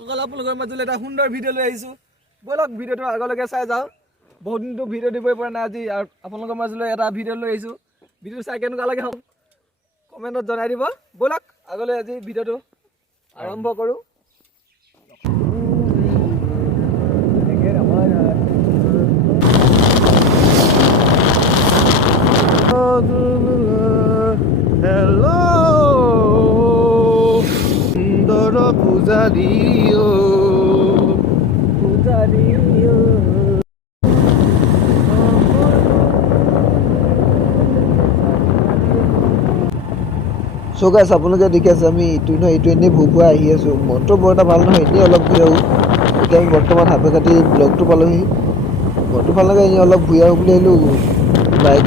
আপোনালোকৰ মাজলৈ এটা সুন্দৰ ভিডিঅ' লৈ আহিছোঁ ব'লক ভিডিঅ'টো আগলৈকে চাই যাওঁ বহুত দিনটো ভিডিঅ' দিবই পৰা নাই আজি আৰু আপোনালোকৰ মাজলৈ এটা ভিডিঅ' লৈ আহিছোঁ ভিডিঅ'টো চাই কেনেকুৱা লাগে কমেণ্টত জনাই দিব ব'লক আগলৈ আজি ভিডিঅ'টো আৰম্ভ কৰোঁ হেল্ল' সুন্দৰ পূজাৰীও So guys, আপোনালোকে দেখি আছে আমি ইটো এনেই ভুপুৱা আহি আছোঁ মনটো বৰ এটা ভাল নহয় এনেই অলপ ঘূৰি আহোঁ এতিয়া আমি বৰ্তমান হাপে কাটি ব্লগটো পালোহি মনটো ভাল লাগে এনেই অলপ ঘূৰি আহোঁ বুলি আহিলোঁ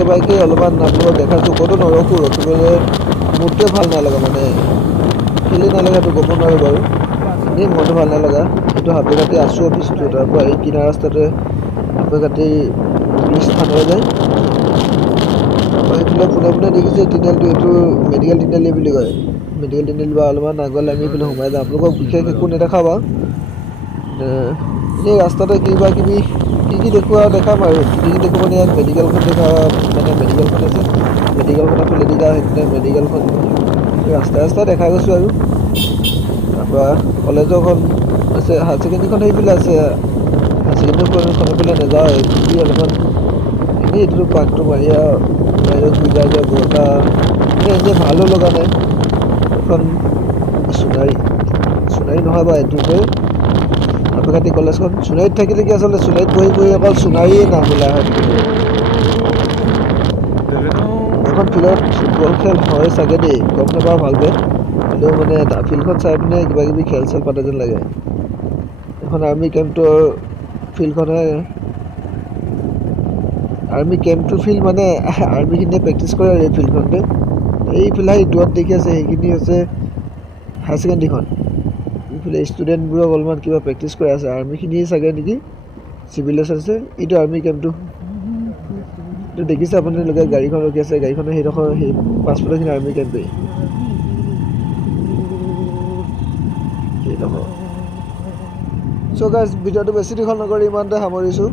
বাইকে অলপমান আপোনালোকক দেখাইছোঁ ক'তো নৰখোঁ ৰখিবলৈ মোৰটোৱে ভাল নালাগে মানে কেলৈ নালাগে সেইটো ক'ব নোৱাৰোঁ বাৰু এনেই মনটো ভাল নালাগা এইটো হাপে কাটি আছোঁ অফিচটো তাৰপৰা এই কিনাৰ ৰাস্তাতে হাপে কাটি পুলিচ থানালৈ যায় এইফালে পোনে দেখিছে তিনিআলিটো এইটো মেডিকেল তিনিআলি বুলি কয় মেডিকেল তিনিআলি বা অলপমান আগলৈ আমি এইফালে সোমাই যাওঁ আপোনালোকক বিশেষ একো নেদেখাওঁ বাৰু এনেই ৰাস্তাতে কিবা কিবি কি দেখুওৱা দেখাম আৰু কি দেখুৱাব মানে ইয়াত মেডিকেলখন দেখা মানে মেডিকেলখন আছে মেডিকেলখনৰ ফালেদি যাওঁ সেইদিনা মেডিকেলখন ৰাস্তাই দেখাই গৈছোঁ আৰু তাৰপৰা কলেজৰখন আছে হায়াৰ ছেকেণ্ডেৰীখন সেইফালে আছে হায়াৰ ছেকেণ্ডেৰীখনৰ ফালে নাযাওঁ এই অলপমান এনেই এইটো পাকটো মাৰি বাহিৰত ঘূৰি যায় বৰতা এনেই ভালো লগা নাই এখন সোণাৰী নহয় বাৰু এইটোতে হাপে কাটি কলেজখন সোণাৰীত থাকি আচলতে সোণাৰীত বহি অকল সোণাৰীয়ে নাম ওলাই হয় এখন ফিল্ডত ফুটবল খেল হয় চাগে দেই গম নাপাওঁ ভালকৈ হ'লেও মানে ফিল্ডখন চাই পিনে কিবা কিবি খেল চেল পাতে যেন লাগে এখন আৰ্মি কেম্পটোৰ ফিল্ডখনহে আৰ্মি কেম্পটোৰ ফিল্ড মানে আৰ্মিখিনিয়ে প্ৰেক্টিছ কৰে আৰু এই ফিল্ডখনতে এইফালে দূৰত দেখি আছে সেইখিনি হৈছে হায়াৰ ছেকেণ্ডেৰীখন এইফালে ষ্টুডেণ্টবোৰক অলপমান কিবা প্ৰেক্টিছ কৰি আছে আৰ্মিখিনিয়ে চাগে নেকি চিভিল আছে এইটো আৰ্মি কেম্পটো এইটো দেখিছে আপোনালোকে গাড়ীখন ৰখি আছে গাড়ীখনৰ সেইডোখৰ সেই পাছফালৰখিনি আৰ্মি কেম্পেই সেইডোখৰ চ' গাইজ ভিডিঅ'টো বেছি দীঘল নকৰি ইমানতে সামৰিছোঁ